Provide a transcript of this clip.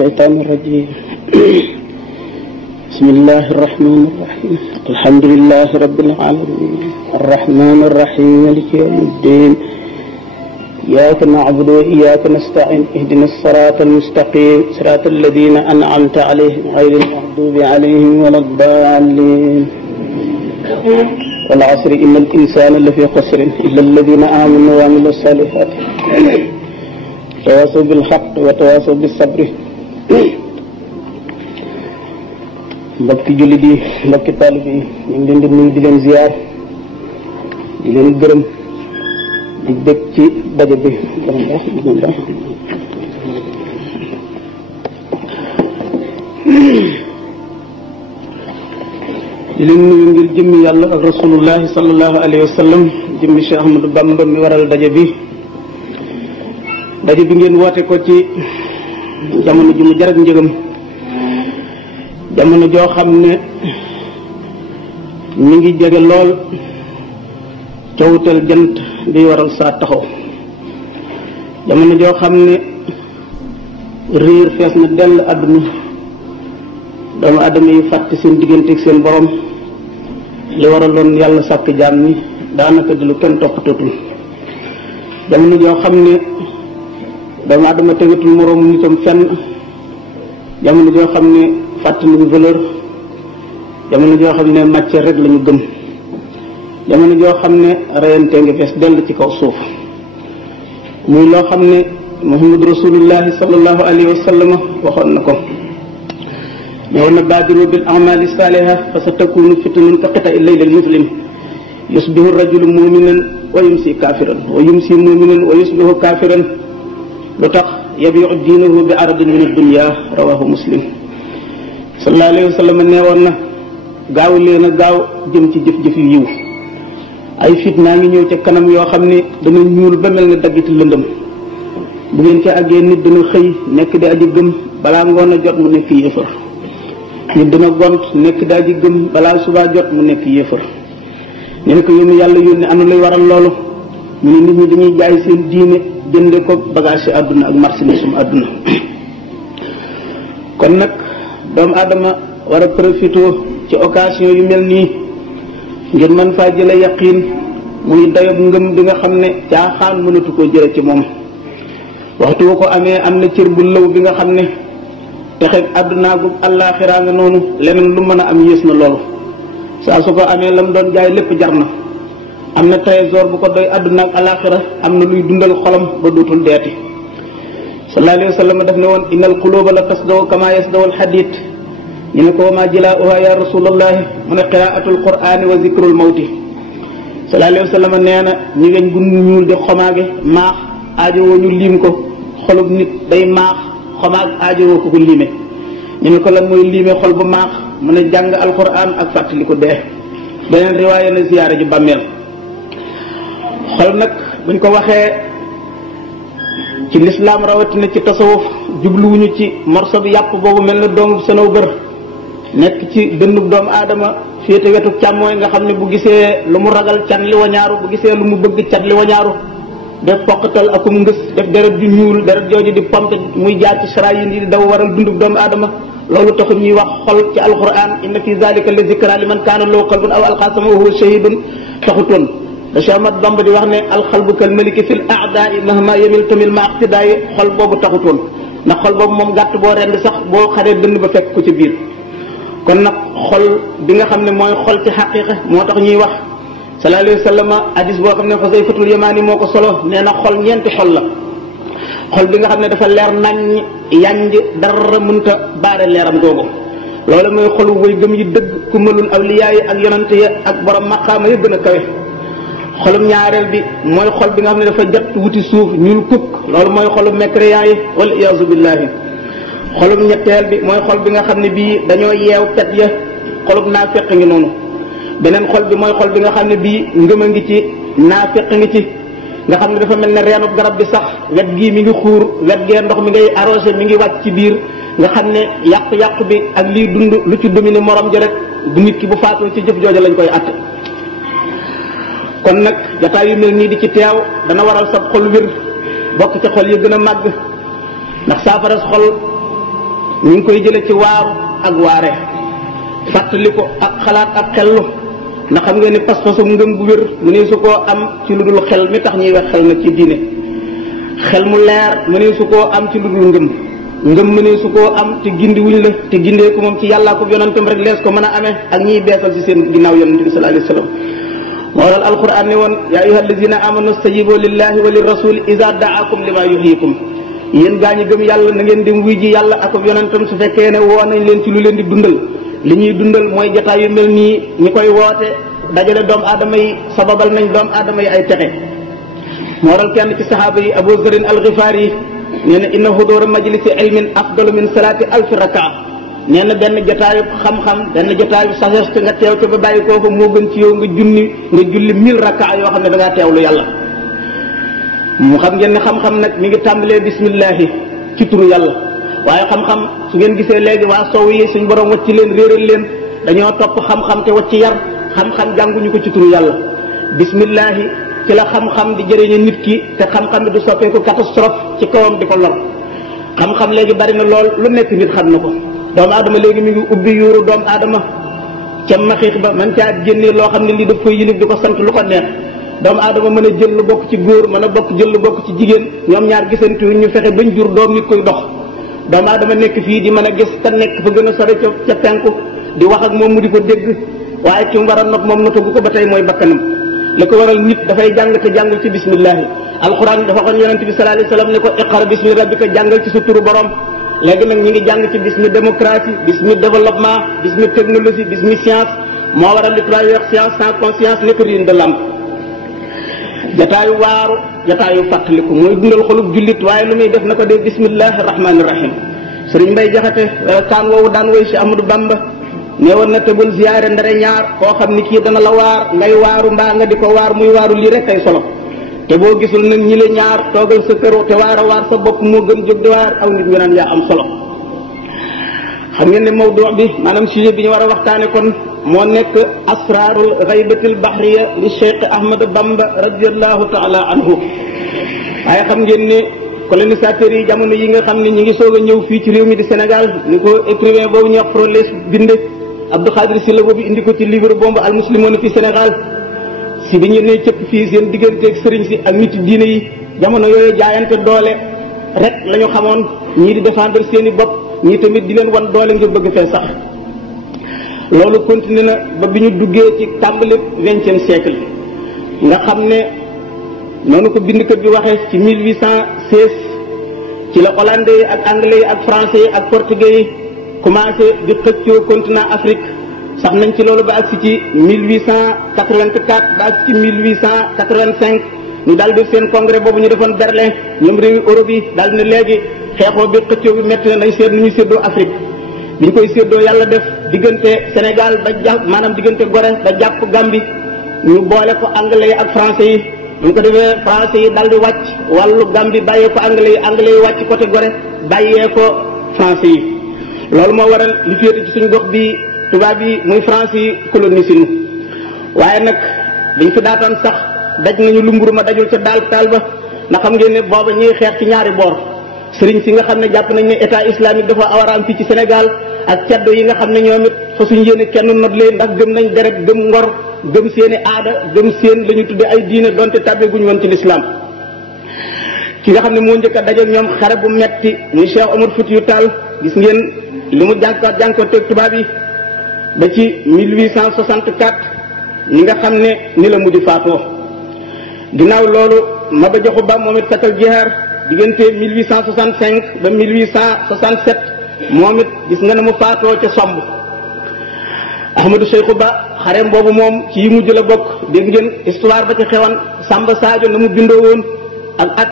الشيطان الرجيم بسم الله الرحمن الرحيم الحمد لله رب العالمين الرحمن الرحيم مالك يوم الدين إياك نعبد وإياك نستعين اهدنا الصراط المستقيم صراط الذين أنعمت عليهم غير المغضوب عليهم ولا الضالين والعصر إن الإنسان لفي خسر إلا الذين آمنوا وعملوا الصالحات tawaasaw bil xaq wa tawaasaw bis sabri. mbokki jullit yi mbokki taalib yi ñu ngi leen di nuyu di leen ziyaar di leen gërëm di dëkk ci daje bi di leen nuyu ngir jëmmi yàlla ak rasulullahi sallallahu alayhi wa sallam jëmmi Cheikh Ahmadou Bamba mi waral daje bi daje bi ngeen woote ko ci jamono ji mu jar ak njëgam jamono joo xam ne mi ngi jege lool cowutal jant di waral saa taxaw jamono joo xam ne riir fees na dell àdduna doomu aadama yi fàtte seen diggante ak seen borom li waraloon yàlla sàkk jaam ni daanaka di lu kenn toppatootul jamono joo xam ne doomu adama tegatul moroom nitam fenn jamono joo xam ne fàtte nañu valeur jamono joo xam ne matière rek lañu gëm jamono joo xam ne reyante nga fees dell ci kaw suuf muy loo xam ne muhammadu rasulullahi sallallahu alayhi wa sallam waxoon na ko ñëwoon na baadiru bil amali saliha fa sa takunu fitnun ka qita il layl al muslim yusbihu rajulu muminan wa yumsi kafiran wa yumsi muminan wa yusbihu kafiran lu tax yabiu diinahu bi aradin min ad-dunya rawahu muslim sallallahu alayhi wa sallam nee woon na gaaw leen a gaaw jëm ci jëf-jëf yu yiw ay fitnaa ngi ñëw ca kanam yoo xam ne dana ñuul ba mel ne daggiti lëndëm bu ngeen ca àggee nit dana xëy nekk di aji gëm balaa ngoon a jot mu nekk yéefar nit dana gont nekk di aji gëm balaa subaa jot mu nekk yéefar ñu ne ko yónni yàlla yónni ana luy waral loolu ñu ne nit ñi dañuy jaay seen diine jënde ko bagage yi àdduna ak marchandise àdduna kon nag doomu aadama war a profité ci occasion yu mel nii ngir mën faa jële yaqiin muy dayob ngëm bi nga xam ne caaxaan mënatu koo jële ci moom waxtu wu ko amee am na cër bu lëw bi nga xam ne texeeg àdduna gu àllaaxiraa nga noonu leneen lu mën a am yées na loolu saa su ko amee lam doon jaay lépp jar na am na trésor bu ko doy àdduna ak alaxira am na luy dundal xolam ba dootul deeti sallallahu alayhi wa sallam daf ne woon innal quluba la tasdaw kama yasdaw al hadid ñu ne ko wa ma jilauha ya rasulallahi mu ne qiraatul qur'ani wa zikrul mawti sallallahu alayhi wa sallam nee na ñi weñ gu ñuul di xomaage maax aajowoo ñu liim ko xolub nit day maax xomaag aajowoo ko liime ñu ne ko lan mooy liime xol bu maax mu ne jàng alquran ak fàttali ko dee beneen riwaaya na ziyaara ji bàmmeel xol nag buñ ko waxee ci lislaam rawatina ci tasawuf jubluwuñu ci morso bi yàpp boobu mel na doomu sënaw bër nekk ci dënnub doomu aadama féete wetu càmmooy nga xam ne bu gisee lu mu ragal can li wañaaru bu gisee lu mu bëgg cat li wañaaru def poqatal akum ngës def deret ju ñuul deret jooju di pompe muy jaar ci sarayin yi di daw waral dundub doomu aadama loolu taxul ñuy wax xol ci alquran inna fi zalika la zikra liman kaana lahu qalbun aw alqa samahu wa huwa shahidun taxutoon da Cheikh Ahmad Bamba di wax ne alxalbu kal maliki fil a'da'i mahma yamil tamil ma aqtidaay xol boobu taxutoon ndax xol boobu moom gàtt boo rend sax boo xaree dënn ba fekk ko ci biir kon nag xol bi nga xam ne mooy xol ci xaqiqa moo tax ñuy wax sallallahu alayhi wa sallam hadis boo xam ne Xusayfatul Yamaani moo ko solo nee na xol ñeenti xol la xol bi nga xam ne dafa leer nañ yanj dara mënta baare leeram googu loolu mooy xolu way gëm yi dëgg ku mëlul awliyaa yi ak yonante ya ak borom maqaama ya gën a kawe xolum ñaareel bi mooy xol bi nga xam ne dafa jot wuti suuf ñuul kukk loolu mooy xolum mécréant yi wal iyaazu billahi xolum ñetteel bi mooy xol bi nga xam ne bii dañoo yeew pet ya xolum naafeq ngi noonu beneen xol bi mooy xol bi nga xam ne bii ngëm a ngi ci naafeq ngi ci nga xam ne dafa mel ne reenub garab bi sax wet gii mi ngi xuur wet gee ndox mi ngay arrosé mi ngi wàcc ci biir nga xam ne yàqu-yàqu bi ak liy dund lu ci dominer morom ja rek bu nit ki bu faatoo ci jëf jooja lañ koy atte kon nag jataay yu mel nii di ci teew dana waral sab xol wér bokk ca xol yi gën a màgg ndax saafara xol ñu ngi koy jële ci waaru ak waare fàttali ko ak xalaat ak xellu ndax xam ngeen ni pas-pasu ngëm bu wér mu ne su koo am ci lu dul xel mi tax ñuy wax xel na ci diine xel mu leer mu ne su koo am ci lu dul ngëm mu ne su koo am te gindi wuñ la te gindee ko moom ci yàllaa ko yonentam rek lees ko mën a amee ak ñiy beesal ci seen ginnaaw yonente bi sallallahu alayhi wa sallam moo waral alquran ne woon yaa ayyuha allazina amanu stajibu lillahi wa lirrasuli iza daakum lima yuhyikum yéen gaa ñi gëm yàlla na ngeen dem wuy ji yàlla ak yonentam su fekkee ne woo nañ leen ci lu leen di dundal li ñuy dundal mooy jotaay yu mel nii ñi koy woote dajale doomu aadama yi sababal nañ doomu aadama yi ay texe moo waral kenn ci saxaaba yi Abu Zarin al-Ghifari yi nee na inna hudura majlisi ilmin afdalu min salaati alfi rakaa nee na benn jotaayu xam-xam benn jotaayu sagesse nga teew ca ba bàyyi koo fa moo gën ci yow nga julli 1000 rakaa yoo xam ne da ngaa teewlu yàlla mu xam ngeen ne xam-xam nag mi ngi tàmbalee bismillahi ci turu yàlla waaye xam-xam su ngeen gisee léegi waa sow yi suñ borom wacc leen réeral leen dañoo topp xam-xam te wacc yar xam-xam jànguñu ko ci turu yàlla bismillahi ci la xam-xam di jëriñe nit ki te xam-xam bi du soppeeku catastrophe ci kawam di ko lor xam-xam léegi bari na lool lu nekk nit xam na ko doomu aadama léegi mi ngi ubbi yuuru doomu aadama ca maxiix ba man caa génnee loo xam ne lii daf koy yilif di ko sant lu ko neex doomu aadama mën a jël lu bokk ci góor mën a jël lu bokk ci jigéen ñoom ñaar gisante ñu fexe bañ jur doom nit koy dox doomu aadama nekk fii di mën a gis te nekk fa gën a sore ca penku di wax ak moom mu di ko dégg waaye ki mu war a not moom notagu ko ba tey mooy bakkanam li ko waral nit dafay jàng te jàngal ci bismillahi alquran dafa waxoon yonente bi sallallahu alayhi wasallam ne ko iqra bismi rabbika jàngal ci sa turu borom léegi nag ñi ngi jàng ci bismi démocratie bismi développement bismi technologie bismi science moo waral li tubaab yi wax science sans conscience nekk riine de l'âme jataayu waaru jataayu fàttaliku mooy dundal xolub jullit waaye lu muy def na ko def bismillahi rahmaani rahim sëriñ Mbay Jaxate kaan woowu daan woy si Amadou Bamba nee woon na te bul ziyaare ndare ñaar koo xam ni kii dana la waar ngay waaru mbaa nga di ko waar muy waaru lii rek ay solo te boo gisul nag ñi la ñaar toogal sa kër te waar a waar sa bopp moo gën jóg di waar aw nit ñu naan yaa am solo xam ngeen ne mawdu bi maanaam sujet bi ñu war a waxtaane kon moo nekk asrarul ghaybatil bahriya li Cheikh Ahmad Bamba radiallahu taala anhu waaye xam ngeen ne colonisateurs yi jamono yi nga xam ne ñi ngi soog a ñëw fii ci réew mi di Sénégal ni ko écrivain boobu ñuy wax Froles binde Abdou Khadir Sylla boobu indi ko ci livre bombe al muslimoon fi Sénégal si bi ñu ne cëpp fii seen digganteeg sëriñ si ak nit diine yi jamono yooyu jaayante doole rek la ñu xamoon ñii di défendre seen i bopp ñii tamit di leen wan doole ngir bëgg fee sax loolu continué na ba bi ñu duggee ci tàmbali 20e siècle nga xam ne noonu ko bindkat bi waxee ci 1816 ci la hollandais yi ak anglais yi ak français yi ak portugais yi commencé di xëccoo continent Afrique sax nañ ci loolu ba agsi ci 1884 ba agsi ci 1885 ñu daal def seen congrès boobu ñu defoon Berlin ñoom réewi Europe yi daal ne léegi xeexoo bi xëccoo bi métti na nañ seet nu ñuy séddoo Afrique bi ñu koy séddoo yàlla def diggante Sénégal ba jàpp maanaam diggante Gorée ba jàpp Gambie ñu boole ko anglais yi ak français yi bu ñu ko defee français yi daal di wàcc wàllu Gambie bàyyee ko anglais yi wàcc côté Gorée bàyyee ko français yi loolu moo waral li féete ci suñu gox bi tubaab yi muy France yi colonisé nu waaye nag dañ fi daataan sax daj nañu lu mburu ma dajul ca taal ba ndax xam ngeen ne booba ñuy xeex ci ñaari boor sëriñ si nga xam ne jàpp nañ ne état islamique dafa awaraam fii ci Sénégal ak ceddo yi nga xam ne ñoom it fa suñu yéene kenn not leen ndax gëm nañ deret gëm ngor gëm seeni aada gëm seen la ñu tudde ay diine donte tàbbeeguñu woon ci l'islam ki nga xam ne moo njëkk a dajeek ñoom xare bu metti muy Cheikh Omar Foutiyou Tall gis ngeen li mu jànkoonteeg tubaab yi ba ci 1864 ñi nga xam ne ni la mujj faatoo ginnaaw loolu Maba Jaxu Ba moom it fetal jihaar diggante 1865 ba 1867 moom it gis nga ne mu faatoo ca somb Ahmadou Cheikhou Ba xareem boobu moom ci yi mujj la bokk dégg ngeen histoire ba ci xewan Samba Sadio na mu bindoo woon ak